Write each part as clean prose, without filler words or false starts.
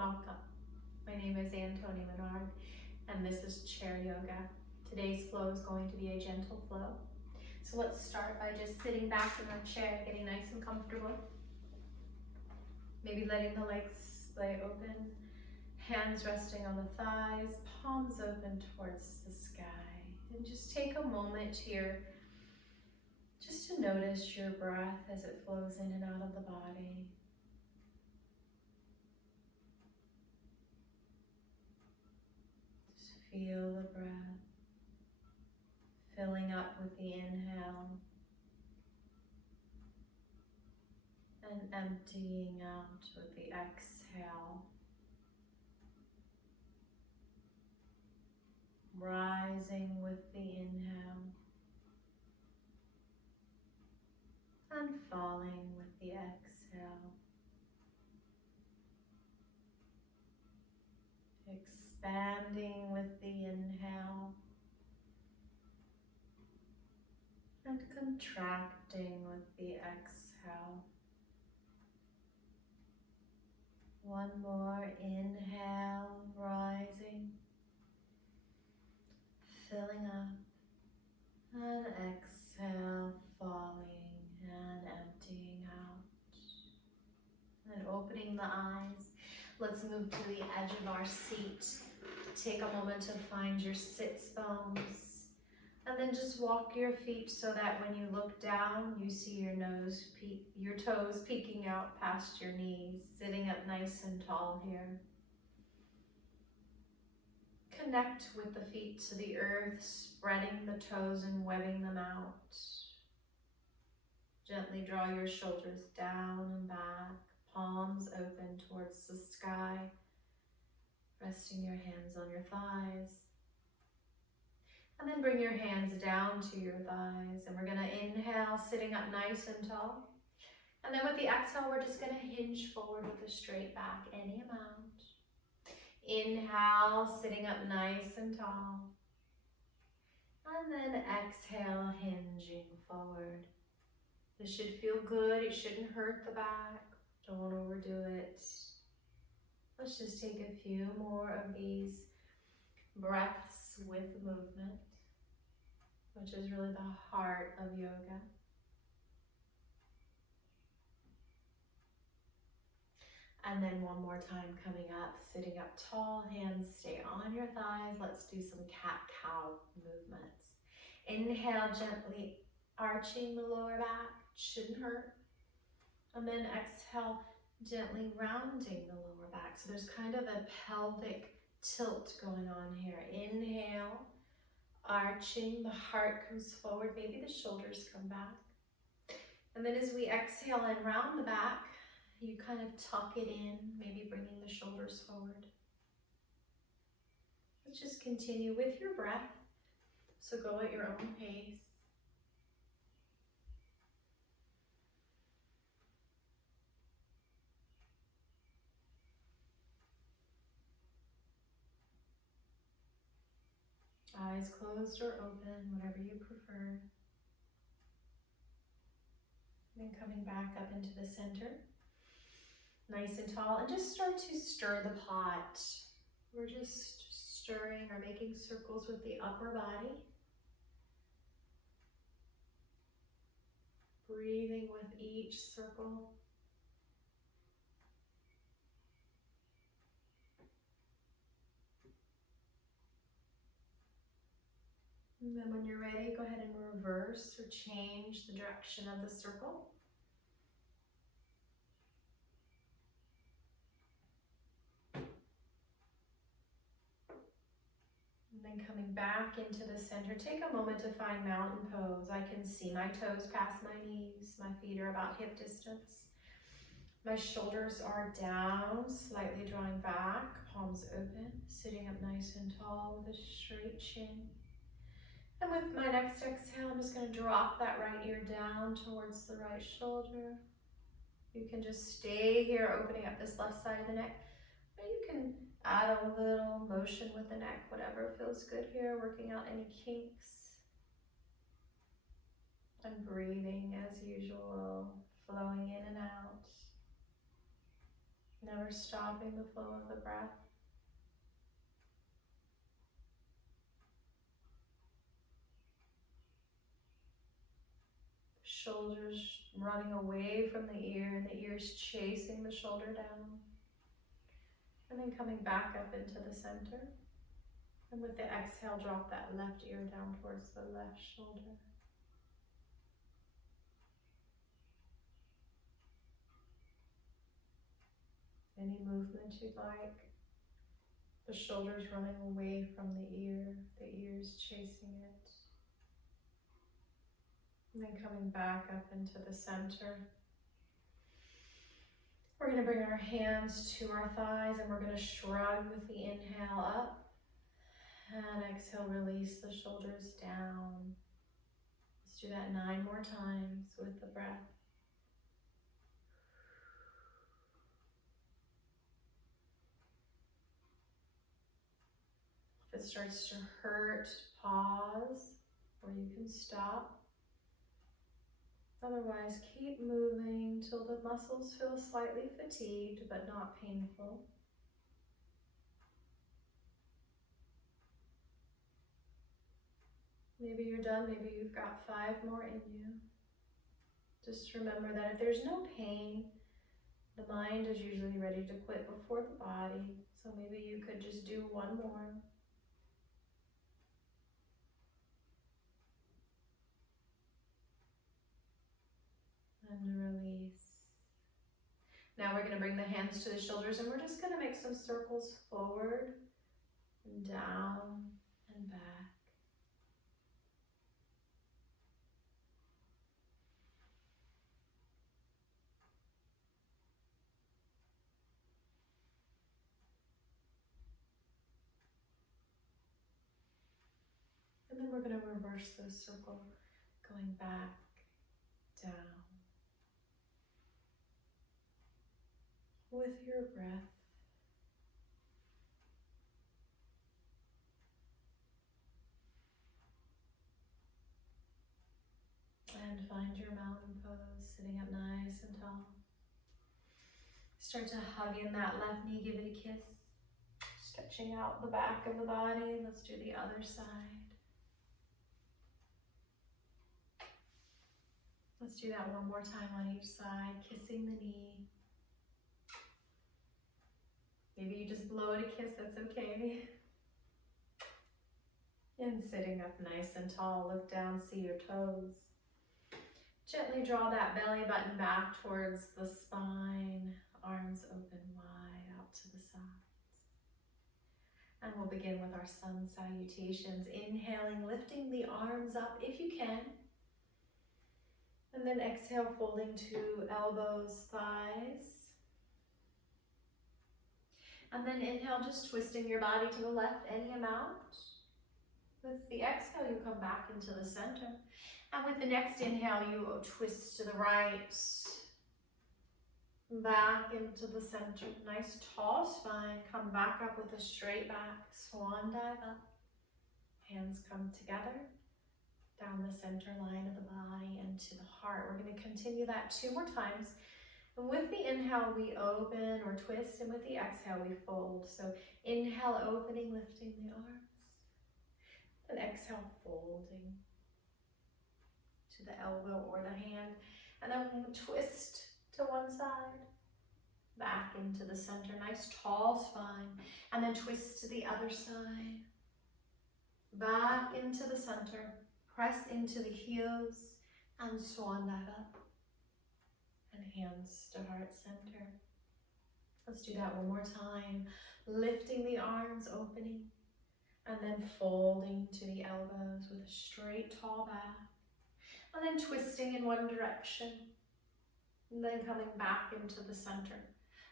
Welcome. My name is Toni Minard, and this is chair yoga. Today's flow is going to be a gentle flow. So let's start by just sitting back in our chair, getting nice and comfortable. Maybe letting the legs lay open, hands resting on the thighs, palms open towards the sky. And just take a moment here just to notice your breath as it flows in and out of the body. Just feel the breath filling up with the inhale and emptying out with the exhale. Rising with the inhale and falling with the exhale. Expanding with the inhale and contracting with the exhale. One more inhale, rising, filling up, and exhale, falling and emptying out. And opening the eyes. Let's move to the edge of our seat. Take a moment to find your sits bones. And then just walk your feet so that when you look down, you see your toes peeking out past your knees, sitting up nice and tall here. Connect with the feet to the earth, spreading the toes and webbing them out. Gently draw your shoulders down and back, palms open towards the sky, resting your hands on your thighs. And then bring your hands down to your thighs, and we're gonna inhale, sitting up nice and tall. And then with the exhale, we're just gonna hinge forward with a straight back, any amount. Inhale, sitting up nice and tall. And then exhale, hinging forward. This should feel good, it shouldn't hurt the back. Don't overdo it. Let's just take a few more of these breaths with movement, which is really the heart of yoga. And then one more time coming up, sitting up tall, hands stay on your thighs. Let's do some cat-cow movements. Inhale, gently arching the lower back, shouldn't hurt. And then exhale, gently rounding the lower back. So there's kind of a pelvic tilt going on here. Inhale, arching, the heart comes forward, maybe the shoulders come back. And then as we exhale and round the back, you kind of tuck it in, maybe bringing the shoulders forward. Let's just continue with your breath. So go at your own pace. Eyes closed or open, whatever you prefer. Then coming back up into the center. Nice and tall, and just start to stir the pot. We're just stirring or making circles with the upper body. Breathing with each circle. And then when you're ready, go ahead and reverse or change the direction of the circle. And then coming back into the center, take a moment to find mountain pose. I can see my toes past my knees. My feet are about hip distance. My shoulders are down, slightly drawing back, palms open, sitting up nice and tall with a straight chin. And with my next exhale, I'm just going to drop that right ear down towards the right shoulder. You can just stay here, opening up this left side of the neck. Or you can add a little motion with the neck, whatever feels good here, working out any kinks. And breathing as usual, flowing in and out. Never stopping the flow of the breath. Shoulders running away from the ear and the ears chasing the shoulder down. And then coming back up into the center. And with the exhale, drop that left ear down towards the left shoulder. Any movement you'd like. The shoulders running away from the ears chasing it. And then coming back up into the center. We're going to bring our hands to our thighs and we're going to shrug with the inhale up. And exhale, release the shoulders down. Let's do that 9 more times with the breath. If it starts to hurt, pause, or you can stop. Otherwise, keep moving till the muscles feel slightly fatigued but not painful. Maybe you're done, maybe you've got 5 more in you. Just remember that if there's no pain, the mind is usually ready to quit before the body. So maybe you could just do 1 more. And release. Now we're going to bring the hands to the shoulders and we're just going to make some circles forward and down and back. And then we're going to reverse the circle, going back, down. With your breath. And find your mountain pose, sitting up nice and tall. Start to hug in that left knee, give it a kiss. Stretching out the back of the body. Let's do the other side. Let's do that 1 more time on each side, kissing the knee. Maybe you just blow it a kiss, that's okay. And sitting up nice and tall, look down, see your toes. Gently draw that belly button back towards the spine, arms open wide out to the sides. And we'll begin with our sun salutations. Inhaling, lifting the arms up if you can. And then exhale, folding to elbows, thighs. And then inhale, just twisting your body to the left any amount. With the exhale, you come back into the center. And with the next inhale, you twist to the right. Back into the center. Nice tall spine. Come back up with a straight back. Swan dive up. Hands come together. Down the center line of the body and to the heart. We're going to continue that 2 more times. And with the inhale, we open or twist, and with the exhale, we fold. So inhale, opening, lifting the arms. And exhale, folding to the elbow or the hand. And then we'll twist to one side. Back into the center. Nice tall spine. And then twist to the other side. Back into the center. Press into the heels and swan dive up. And hands to heart center. Let's do that 1 more time. Lifting the arms, opening, and then folding to the elbows with a straight tall back. And then twisting in one direction. And then coming back into the center.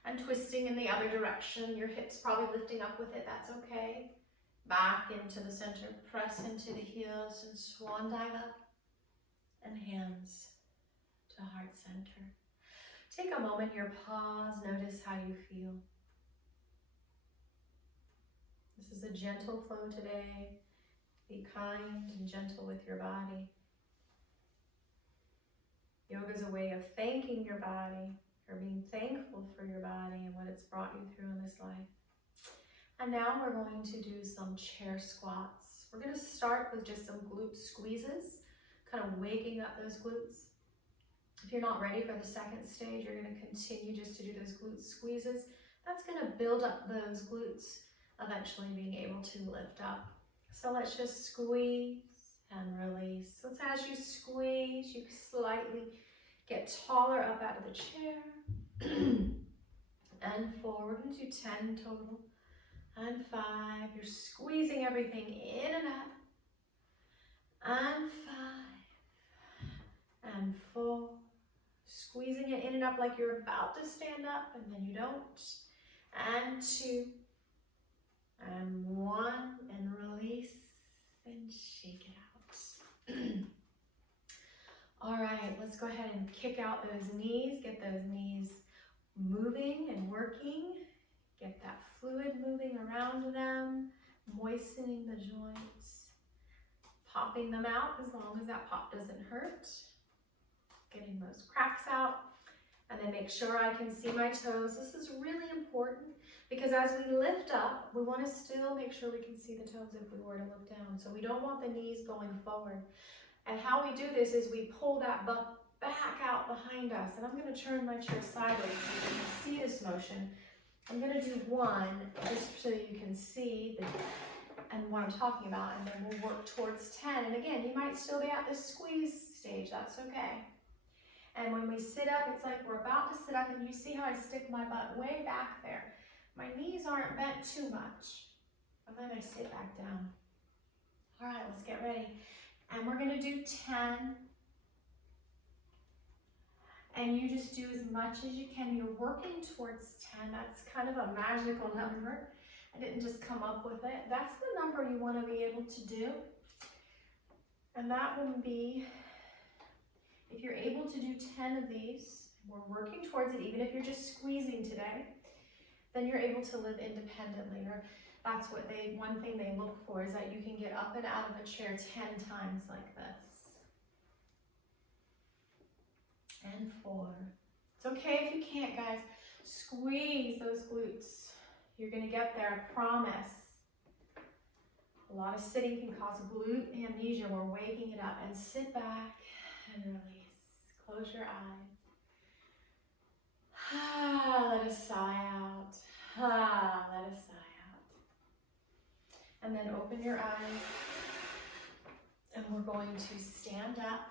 And twisting in the other direction. Your hips probably lifting up with it, that's okay. Back into the center, press into the heels and swan dive up. And hands to heart center. Take a moment here, pause, notice how you feel. This is a gentle flow today. Be kind and gentle with your body. Yoga is a way of thanking your body for being thankful for your body and what it's brought you through in this life. And now we're going to do some chair squats. We're going to start with just some glute squeezes, kind of waking up those glutes. If you're not ready for the second stage, you're going to continue just to do those glute squeezes. That's going to build up those glutes, eventually being able to lift up. So let's just squeeze and release. So it's as you squeeze, you slightly get taller up out of the chair. And 4, we're going to do 10 total. And 5, you're squeezing everything in and up. And 5, and 4, squeezing it in and up like you're about to stand up, and then you don't. And 2, and 1, and release, and shake it out. All right, let's go ahead and kick out those knees, get those knees moving and working. Get that fluid moving around them, moistening the joints, popping them out as long as that pop doesn't hurt. Getting those cracks out, and then make sure I can see my toes. This is really important because as we lift up, we want to still make sure we can see the toes if we were to look down. So we don't want the knees going forward. And how we do this is we pull that butt back out behind us. And I'm going to turn my chair sideways so you can see this motion. I'm going to do 1 just so you can see and what I'm talking about, and then we'll work towards 10. And again, you might still be at this squeeze stage, that's okay. And when we sit up, it's like we're about to sit up, and you see how I stick my butt way back there. My knees aren't bent too much, and then I sit back down. All right, let's get ready. And we're going to do 10. And you just do as much as you can. You're working towards 10. That's kind of a magical number. I didn't just come up with it. That's the number you want to be able to do. And that would be, if you're able to do 10 of these, we're working towards it, even if you're just squeezing today, then you're able to live independently. Or that's what one thing they look for, is that you can get up and out of a chair 10 times like this. And 4. It's okay if you can't, guys. Squeeze those glutes. You're going to get there, I promise. A lot of sitting can cause glute amnesia. We're waking it up. And sit back and release. Close your eyes. Let us sigh out. Let us sigh out. And then open your eyes. And we're going to stand up.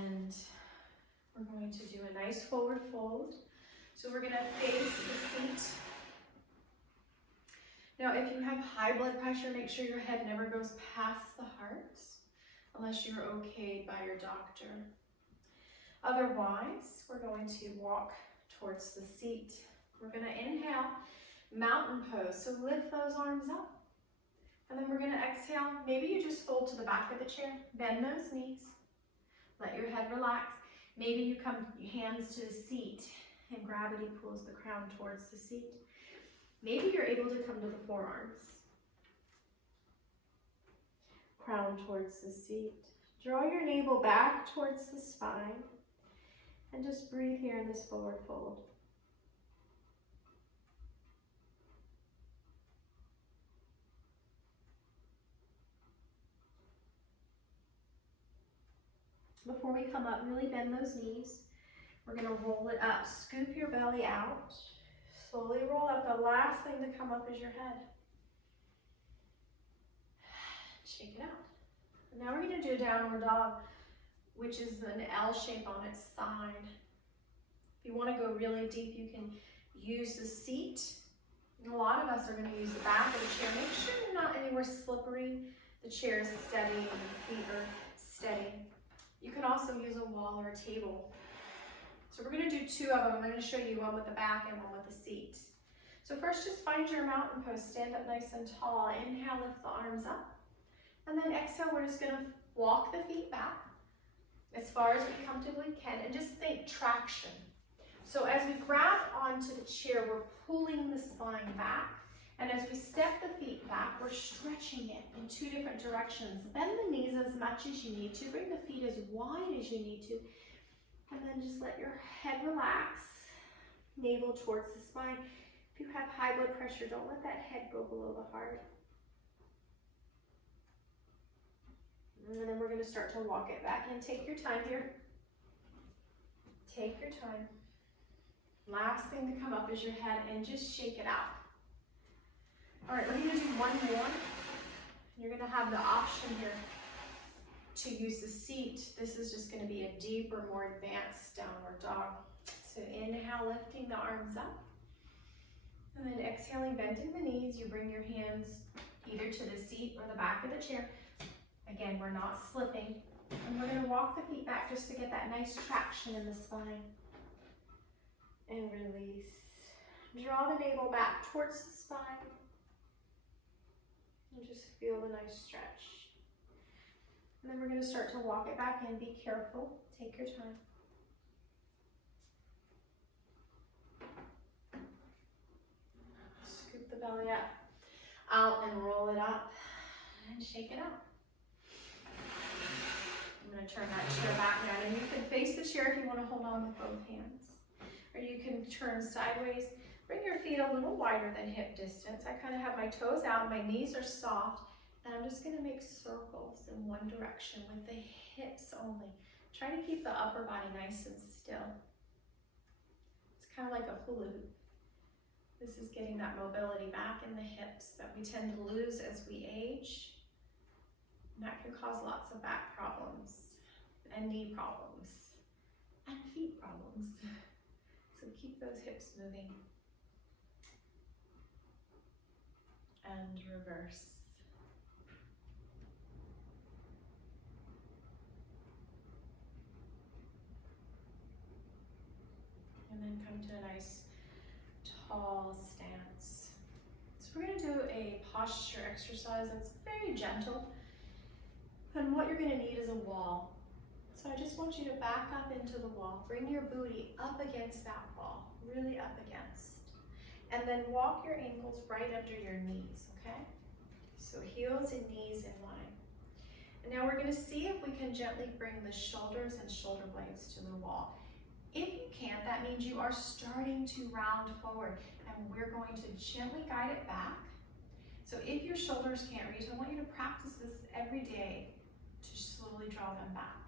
And we're going to do a nice forward fold. So we're going to face the seat. Now, if you have high blood pressure, make sure your head never goes past the heart, unless you're okayed by your doctor. Otherwise, we're going to walk towards the seat. We're going to inhale, mountain pose. So lift those arms up. And then we're going to exhale. Maybe you just fold to the back of the chair. Bend those knees. Let your head relax. Maybe you come hands to the seat and gravity pulls the crown towards the seat. Maybe you're able to come to the forearms. Crown towards the seat. Draw your navel back towards the spine. And just breathe here in this forward fold. Before we come up, really bend those knees. We're going to roll it up. Scoop your belly out. Slowly roll up. The last thing to come up is your head. Shake it out. And now we're going to do a downward dog, which is an L shape on its side. If you want to go really deep, you can use the seat. And a lot of us are going to use the back of the chair. Make sure you're not anywhere slippery. The chair is steady and the feet are steady. You can also use a wall or a table. So we're going to do 2 of them. I'm going to show you one with the back and one with the seat. So first, just find your mountain pose. Stand up nice and tall. Inhale, lift the arms up. And then exhale, we're just going to walk the feet back as far as we comfortably can. And just think traction. So as we grab onto the chair, we're pulling the spine back. And as we step the feet back, we're stretching it in 2 different directions. Bend the knees as much as you need to. Bring the feet as wide as you need to. And then just let your head relax, navel towards the spine. If you have high blood pressure, don't let that head go below the heart. And then we're going to start to walk it back in. Take your time here. Take your time. Last thing to come up is your head and just shake it out. All right, we're going to do one more. You're going to have the option here to use the seat. This is just going to be a deeper, more advanced downward dog. So inhale, lifting the arms up. And then exhaling, bending the knees. You bring your hands either to the seat or the back of the chair. Again, we're not slipping. And we're going to walk the feet back just to get that nice traction in the spine. And release. Draw the navel back towards the spine. And just feel the nice stretch. And then we're going to start to walk it back in. Be careful. Take your time. Scoop the belly up, out, and roll it up. And shake it out. I'm going to turn that chair back now. And you can face the chair if you want to hold on with both hands. Or you can turn sideways. Bring your feet a little wider than hip distance. I kind of have my toes out, my knees are soft, and I'm just going to make circles in one direction with the hips only. Try to keep the upper body nice and still. It's kind of like a hula hoop. This is getting that mobility back in the hips that we tend to lose as we age. And that can cause lots of back problems, and knee problems, and feet problems. So keep those hips moving. And reverse. And then come to a nice tall stance. So we're going to do a posture exercise that's very gentle. And what you're going to need is a wall. So I just want you to back up into the wall. Bring your booty up against that wall, really up against. And then walk your ankles right under your knees, okay? So heels and knees in line. And now we're going to see if we can gently bring the shoulders and shoulder blades to the wall. If you can't, that means you are starting to round forward, and we're going to gently guide it back. So if your shoulders can't reach, I want you to practice this every day to slowly draw them back.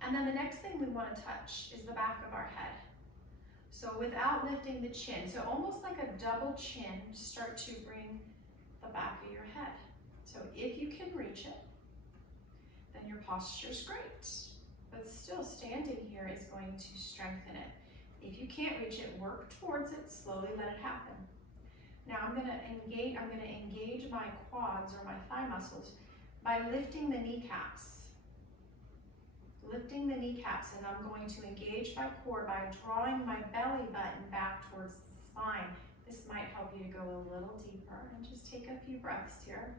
And then the next thing we want to touch is the back of our head. So without lifting the chin, so almost like a double chin, start to bring the back of your head. So if you can reach it, then your posture's great. But still, standing here is going to strengthen it. If you can't reach it, work towards it, slowly let it happen. Now I'm gonna engage my quads or my thigh muscles by lifting the kneecaps. Lifting the kneecaps, and I'm going to engage my core by drawing my belly button back towards the spine. This might help you to go a little deeper, and just take a few breaths here.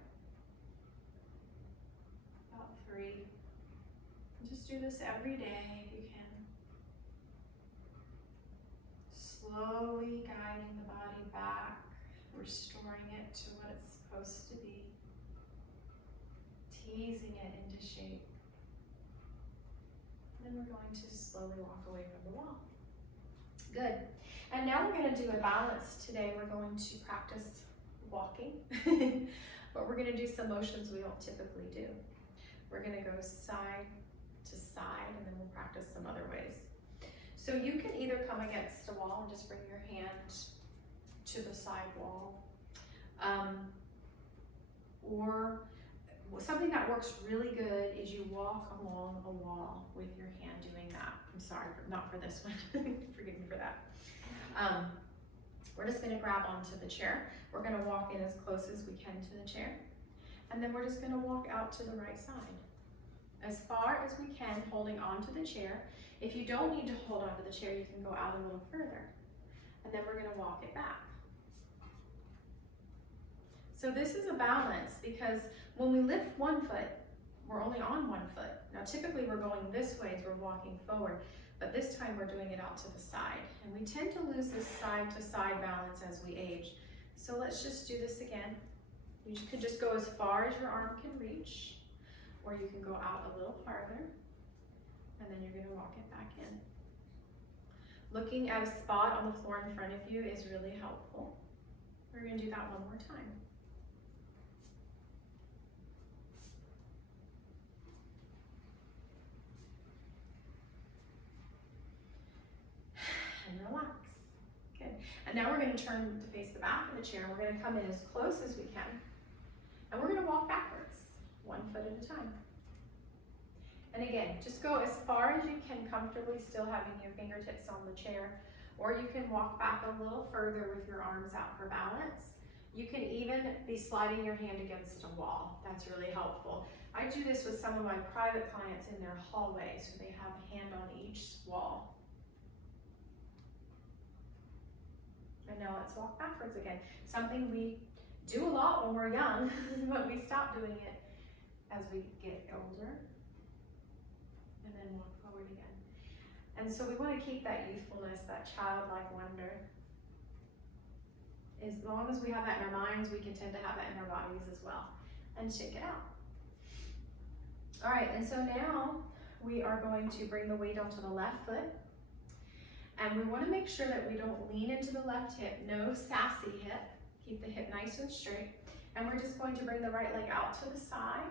About 3. And just do this every day if you can. Slowly guiding the body back, restoring it to what it's supposed to be. Teasing it into shape. Then we're going to slowly walk away from the wall. Good. And now we're going to do a balance today. We're going to practice walking, but we're going to do some motions we don't typically do. We're going to go side to side, and then we'll practice some other ways. So you can either come against the wall and just bring your hand to the side wall, or something that works really good is you walk along a wall with your hand doing that. I'm sorry, not for this one. Forgive me for that. We're just going to grab onto the chair. We're going to walk in as close as we can to the chair. And then we're just going to walk out to the right side. As far as we can, holding onto the chair. If you don't need to hold onto the chair, you can go out a little further. And then we're going to walk it back. So this is a balance, because when we lift one foot, we're only on one foot. Now typically we're going this way as we're walking forward, but this time we're doing it out to the side. And we tend to lose this side to side balance as we age. So let's just do this again. You could just go as far as your arm can reach, or you can go out a little farther, and then you're going to walk it back in. Looking at a spot on the floor in front of you is really helpful. We're going to do that one more time. And relax. Good. And now we're going to turn to face the back of the chair. We're going to come in as close as we can. And we're going to walk backwards, 1 foot at a time. And again, just go as far as you can comfortably, still having your fingertips on the chair. Or you can walk back a little further with your arms out for balance. You can even be sliding your hand against a wall. That's really helpful. I do this with some of my private clients in their hallways, so they have a hand on each wall. And now let's walk backwards again. Something we do a lot when we're young, but we stop doing it as we get older. And then walk forward again. And so we want to keep that youthfulness, that childlike wonder. As long as we have that in our minds, we can tend to have that in our bodies as well. And shake it out. All right, and so now we are going to bring the weight onto the left foot. And we want to make sure that we don't lean into the left hip, no sassy hip. Keep the hip nice and straight. And we're just going to bring the right leg out to the side.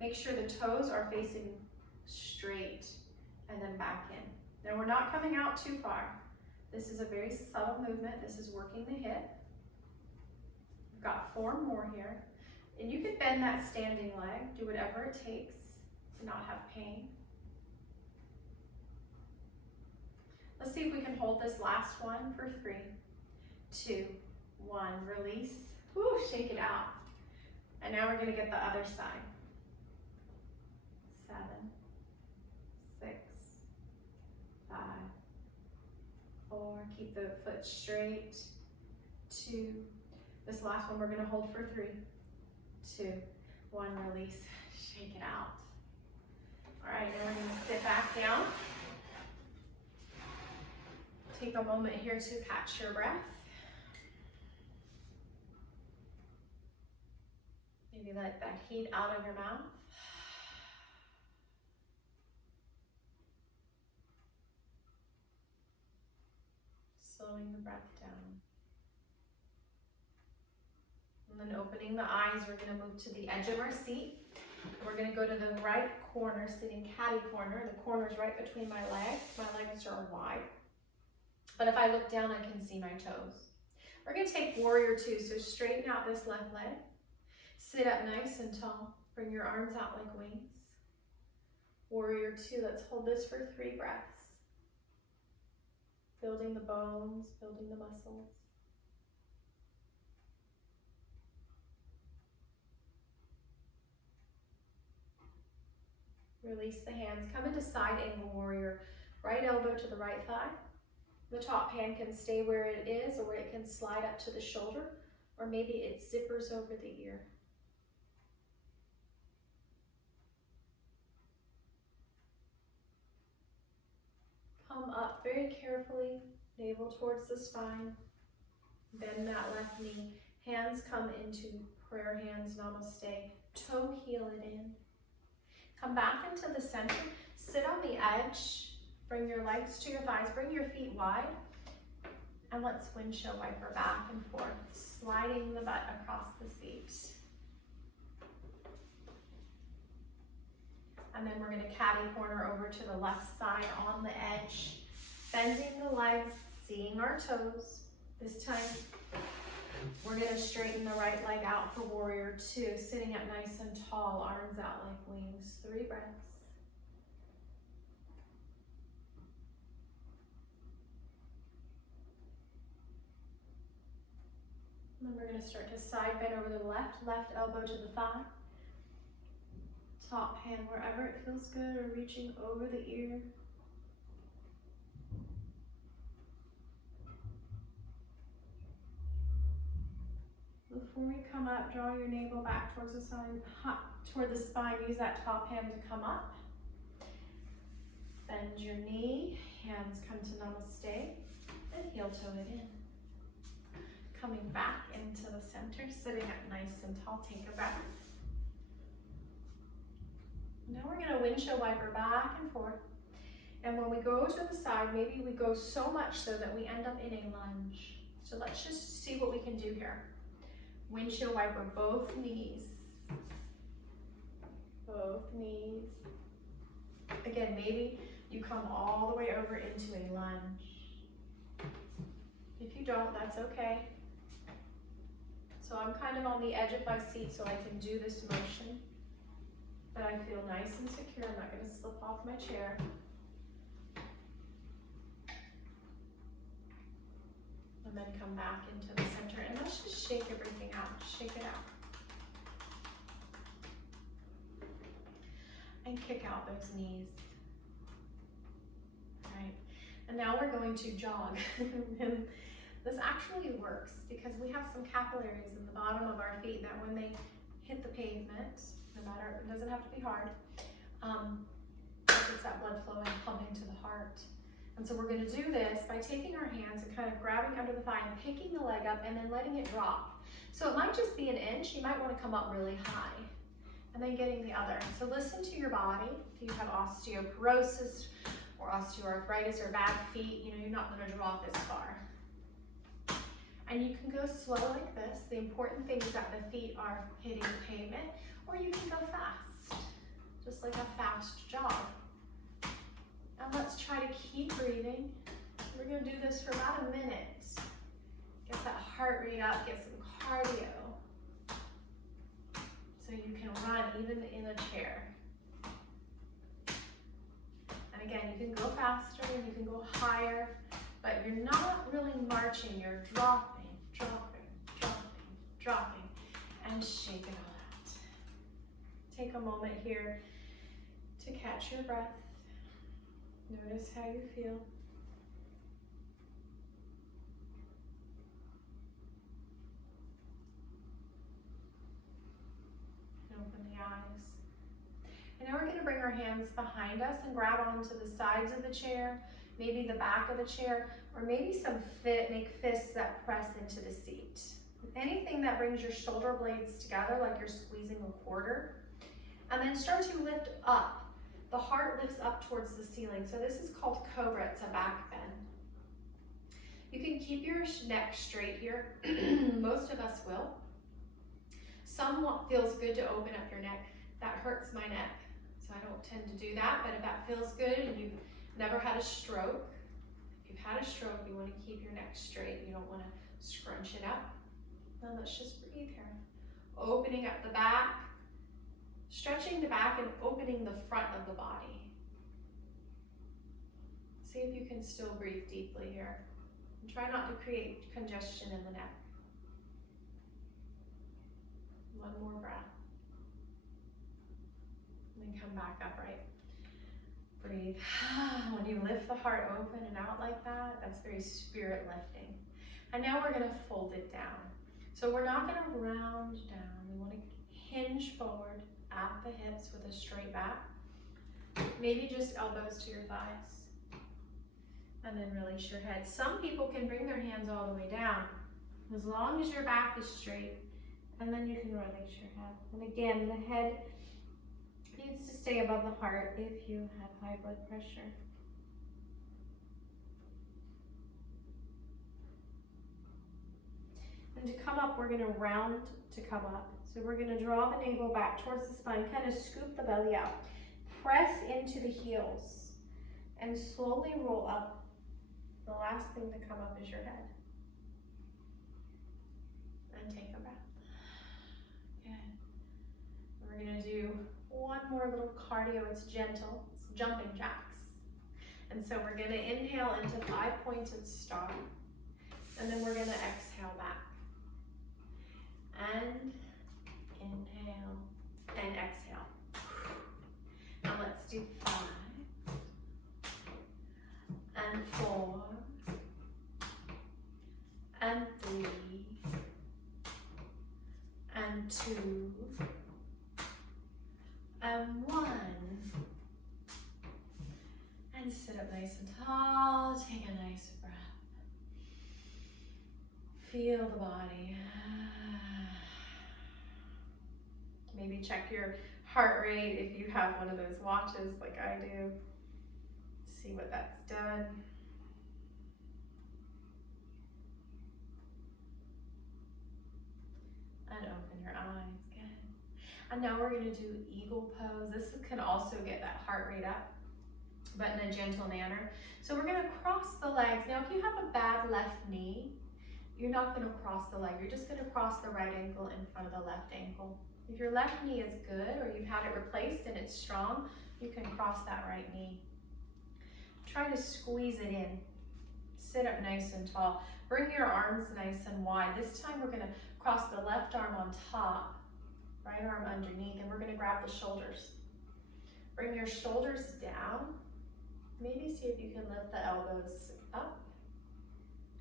Make sure the toes are facing straight and then back in. Now we're not coming out too far. This is a very subtle movement. This is working the hip. We've got 4 more here. And you can bend that standing leg, do whatever it takes to not have pain. Let's see if we can hold this last one for 3, 2, 1. Release. Woo, shake it out. And now we're going to get the other side. 7, 6, 5, 4. Keep the foot straight. 2. This last one we're going to hold for 3, 2, 1. Release. Shake it out. All right, now we're going to sit back down. Take a moment here to catch your breath. Maybe let that heat out of your mouth. Slowing the breath down. And then opening the eyes, we're going to move to the edge of our seat. We're going to go to the right corner, sitting catty corner. The corner is right between my legs. My legs are wide. But if I look down, I can see my toes. We're going to take warrior 2. So straighten out this left leg. Sit up nice and tall. Bring your arms out like wings. Warrior 2. Let's hold this for 3 breaths. Building the bones, building the muscles. Release the hands. Come into side angle warrior. Right elbow to the right thigh. The top hand can stay where it is, or it can slide up to the shoulder, or maybe it zippers over the ear. Come up very carefully, navel towards the spine. Bend that left knee. Hands come into prayer hands, namaste. Toe heel it in. Come back into the center. Sit on the edge. Bring your legs to your thighs, bring your feet wide, and let's windshield wiper back and forth, sliding the butt across the seat. And then we're going to catty corner over to the left side on the edge, bending the legs, seeing our toes. This time, we're going to straighten the right leg out for warrior 2, sitting up nice and tall, arms out like wings. 3 breaths. And then we're going to start to side bend over the left elbow to the thigh. Top hand wherever it feels good, or reaching over the ear. Before we come up, draw your navel back towards the side, toward the spine. Use that top hand to come up. Bend your knee, hands come to namaste, and heel toe it in. Coming back into the center, sitting up nice and tall. Take a breath. Now we're going to windshield wiper back and forth. And when we go to the side, maybe we go so much so that we end up in a lunge. So let's just see what we can do here. Windshield wiper, both knees. Both knees. Again, maybe you come all the way over into a lunge. If you don't, that's okay. So I'm kind of on the edge of my seat so I can do this motion. But I feel nice and secure. I'm not going to slip off my chair. And then come back into the center. And let's just shake everything out. Shake it out. And kick out those knees. All right. And now we're going to jog. And this actually works because we have some capillaries in the bottom of our feet that when they hit the pavement, no matter, it doesn't have to be hard, it's that blood flow and pumping to the heart. And so we're going to do this by taking our hands and kind of grabbing under the thigh and picking the leg up and then letting it drop. So it might just be an inch. You might want to come up really high. And then getting the other. So listen to your body. If you have osteoporosis or osteoarthritis or bad feet, you know, you're not going to drop as far. And you can go slow like this. The important thing is that the feet are hitting the pavement, or you can go fast, just like a fast jog. And let's try to keep breathing. We're going to do this for about a minute. Get that heart rate up, get some cardio. So you can run even in a chair. And again, you can go faster, you can go higher, but you're not really marching, you're dropping, dropping, dropping, dropping, and shake it all out. Take a moment here to catch your breath. Notice how you feel. Open the eyes. And now we're going to bring our hands behind us and grab onto the sides of the chair, maybe the back of the chair, or maybe make fists that press into the seat. Anything that brings your shoulder blades together like you're squeezing a quarter. And then start to lift up. The heart lifts up towards the ceiling. So this is called cobra. It's a back bend. You can keep your neck straight here. Most of us will. Some feels good to open up your neck. That hurts my neck, so I don't tend to do that, but if that feels good and you've never had a stroke, if you've had a stroke, you want to keep your neck straight. You don't want to scrunch it up. Now let's just breathe here. Opening up the back, stretching the back and opening the front of the body. See if you can still breathe deeply here. And try not to create congestion in the neck. One more breath. And then come back upright. Breathe. When you lift the heart open and out like that, that's very spirit lifting. And now we're going to fold it down. So we're not going to round down. We want to hinge forward at the hips with a straight back. Maybe just elbows to your thighs. And then release your head. Some people can bring their hands all the way down, as long as your back is straight. And then you can release your head. And again, the head needs to stay above the heart if you have high blood pressure. And to come up, we're going to round to come up. So we're going to draw the navel back towards the spine, kind of scoop the belly out. Press into the heels and slowly roll up. The last thing to come up is your head. And take a breath. Good. We're going to do one more little cardio. It's gentle. It's jumping jacks. And so we're going to inhale into 5-pointed star. And then we're going to exhale back. And inhale and exhale. Now let's do 5 and 4 and 3 and 2 and 1. And sit up nice and tall. Take a nice breath. Feel the body. Maybe check your heart rate if you have one of those watches like I do. See what that's done. And open your eyes, good. And now we're gonna do eagle pose. This can also get that heart rate up, but in a gentle manner. So we're gonna cross the legs. Now, if you have a bad left knee, you're not gonna cross the leg. You're just gonna cross the right ankle in front of the left ankle. If your left knee is good or you've had it replaced and it's strong, you can cross that right knee. Try to squeeze it in. Sit up nice and tall. Bring your arms nice and wide. This time we're gonna cross the left arm on top, right arm underneath, and we're gonna grab the shoulders. Bring your shoulders down. Maybe see if you can lift the elbows up,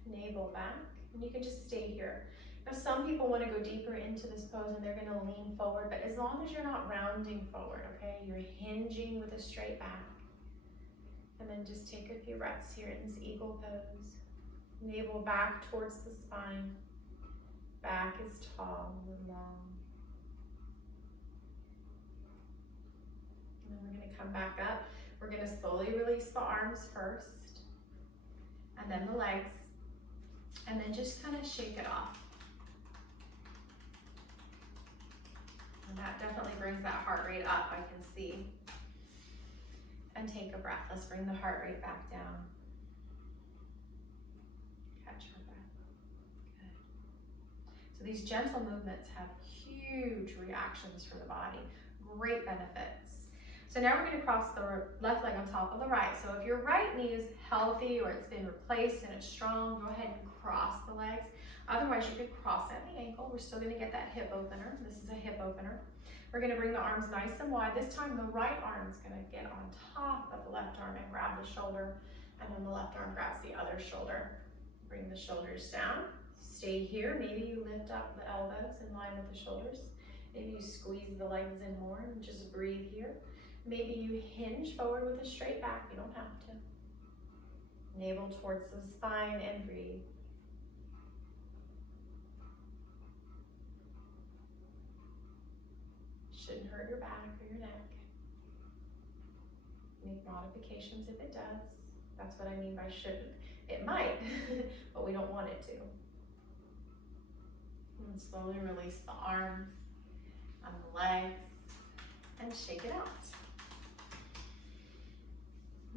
navel back, and you can just stay here. Now, some people want to go deeper into this pose and they're going to lean forward, but as long as you're not rounding forward, okay, you're hinging with a straight back. And then just take a few breaths here in this eagle pose. Navel back towards the spine. Back is tall and long. And then we're going to come back up. We're going to slowly release the arms first, and then the legs, and then just kind of shake it off. And that definitely brings that heart rate up, I can see. And take a breath. Let's bring the heart rate back down. Catch our breath. Good. So these gentle movements have huge reactions for the body. Great benefits. So now we're going to cross the left leg on top of the right. So if your right knee is healthy or it's been replaced and it's strong, go ahead and cross the legs. Otherwise, you could cross at the ankle. We're still going to get that hip opener. This is a hip opener. We're going to bring the arms nice and wide. This time, the right arm is going to get on top of the left arm and grab the shoulder. And then the left arm grabs the other shoulder. Bring the shoulders down. Stay here. Maybe you lift up the elbows in line with the shoulders. Maybe you squeeze the legs in more and just breathe here. Maybe you hinge forward with a straight back. You don't have to. Navel towards the spine and breathe. Shouldn't hurt your back or your neck. Make modifications if it does. That's what I mean by shouldn't. It might, but we don't want it to. And slowly release the arms and the legs and shake it out.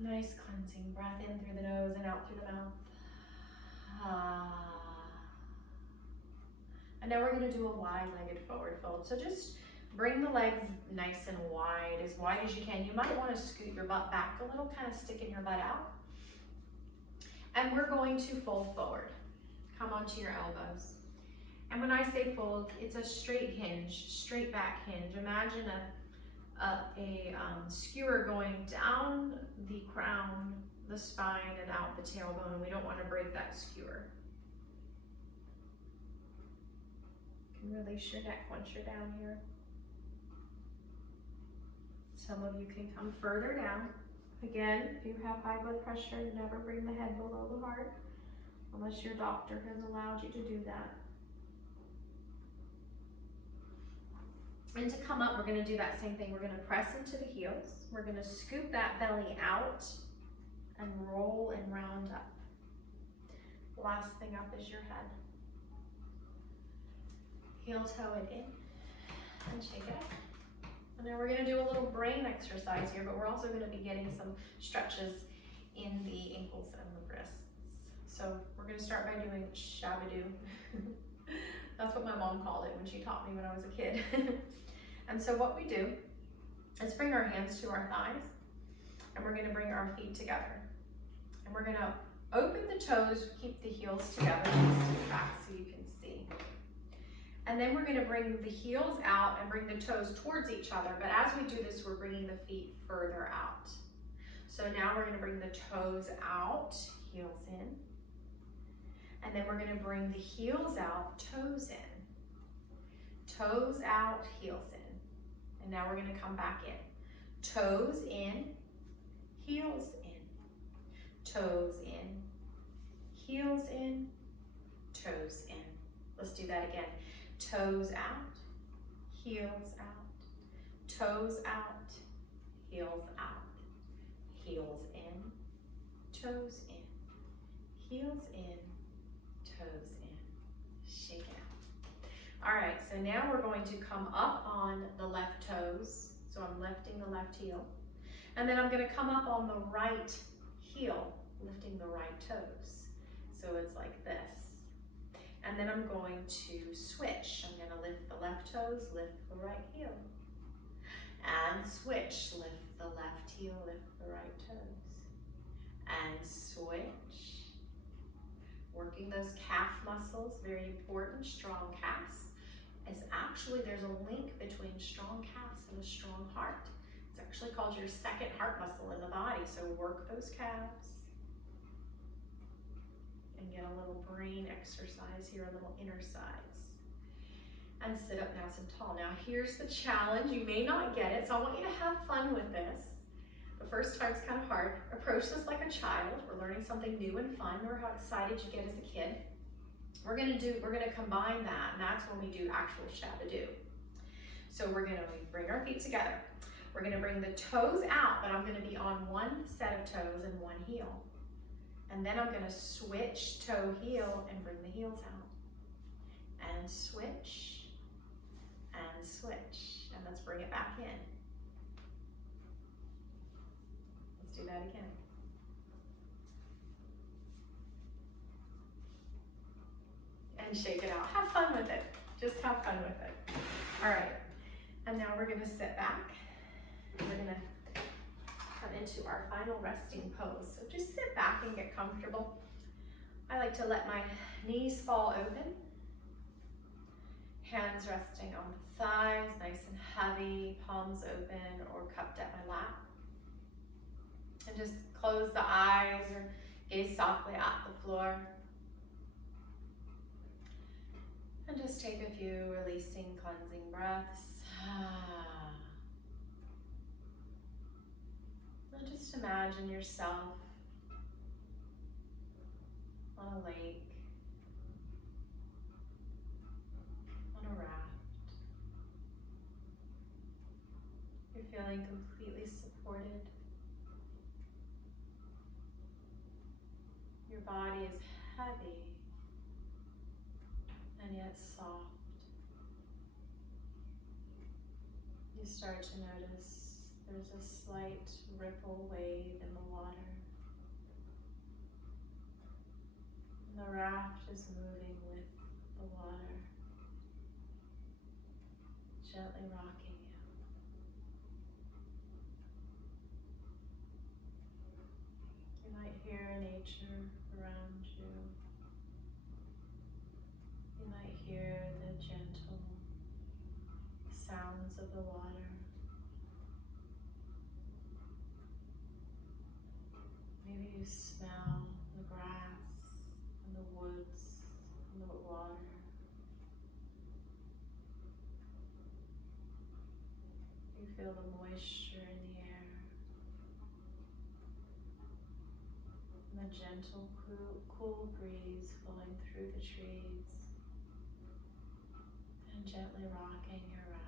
Nice cleansing breath in through the nose and out through the mouth. And now we're going to do a wide-legged forward fold. So just bring the legs nice and wide as you can. You might want to scoot your butt back a little, kind of sticking your butt out. And we're going to fold forward. Come onto your elbows. And when I say fold, it's a straight hinge, straight back hinge. Imagine a skewer going down the crown, the spine, and out the tailbone, and we don't want to break that skewer. You can release your neck once you're down here. Some of you can come further down. Again, if you have high blood pressure, never bring the head below the heart unless your doctor has allowed you to do that. And to come up, we're going to do that same thing. We're going to press into the heels. We're going to scoop that belly out and roll and round up. Last thing up is your head. Heel toe it in and shake it up. And then we're going to do a little brain exercise here, but we're also going to be getting some stretches in the ankles and the wrists. So we're going to start by doing shabadoo. That's what my mom called it when she taught me when I was a kid. And so what we do is bring our hands to our thighs, and we're going to bring our feet together. And we're going to open the toes, keep the heels together, scoot back so you can see. And then we're going to bring the heels out and bring the toes towards each other. But as we do this, we're bringing the feet further out. So now we're going to bring the toes out, heels in. And then we're going to bring the heels out, toes in. Toes out, heels in. And now we're going to come back in. Toes in, heels in. Toes in, heels in, toes in. Let's do that again. Toes out, heels out. Toes out, heels out. Heels in, toes in, heels in, toes in. Shake it out. All right, so now we're going to come up on the left toes. So I'm lifting the left heel. And then I'm going to come up on the right heel, lifting the right toes. So it's like this. And then I'm going to switch. I'm going to lift the left toes, lift the right heel. And switch, lift the left heel, lift the right toes. And switch. Working those calf muscles, very important, strong calves. It's actually, there's a link between strong calves and a strong heart. It's actually called your second heart muscle in the body, so work those calves. And get a little brain exercise here, a little exercise. And sit up nice and tall. Now here's the challenge. You may not get it, so I want you to have fun with this. The first time's kind of hard. Approach this like a child. We're learning something new and fun. Remember how excited you get as a kid? We're gonna combine that, and that's when we do actual shabba-do. So we're gonna bring our feet together. We're gonna bring the toes out, but I'm gonna be on one set of toes and one heel. And then I'm gonna switch toe heel and bring the heels out. And switch, and switch. And let's bring it back in. Let's do that again. And shake it out. Have fun with it. Just have fun with it. All right. And now we're gonna sit back. We're gonna come into our final resting pose. So just sit back and get comfortable. I like to let my knees fall open. Hands resting on the thighs, nice and heavy, palms open or cupped at my lap. And just close the eyes or gaze softly at the floor. And just take a few releasing, cleansing breaths. And just imagine yourself on a lake, on a raft. You're feeling completely supported. Your body is heavy and yet soft. You start to notice there's a slight ripple wave in the water. And the raft is moving with the water, gently rocking you. You might hear nature around you. You might hear the gentle sounds of the water. Maybe you smell the grass and the woods and the water. You feel the moisture in the air. And the gentle, cool breeze flowing through the trees and gently rocking your raft.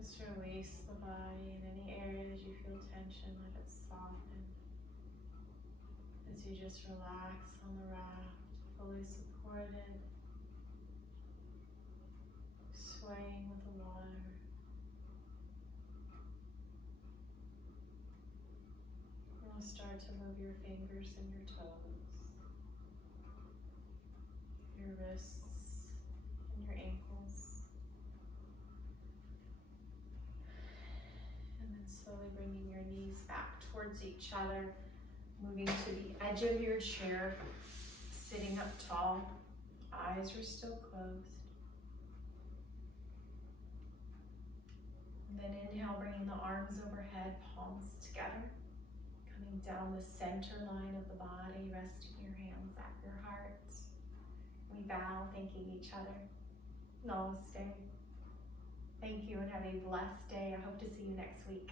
Just release the body in any areas you feel tension, let it soften. As you just relax on the raft, fully supported, swaying with the water. You'll start to move your fingers and your toes, your wrists and your ankles. Slowly bringing your knees back towards each other, moving to the edge of your chair, sitting up tall, eyes are still closed. And then inhale, bringing the arms overhead, palms together, coming down the center line of the body, resting your hands at your heart. We bow, thanking each other. Namaste. Thank you and have a blessed day. I hope to see you next week.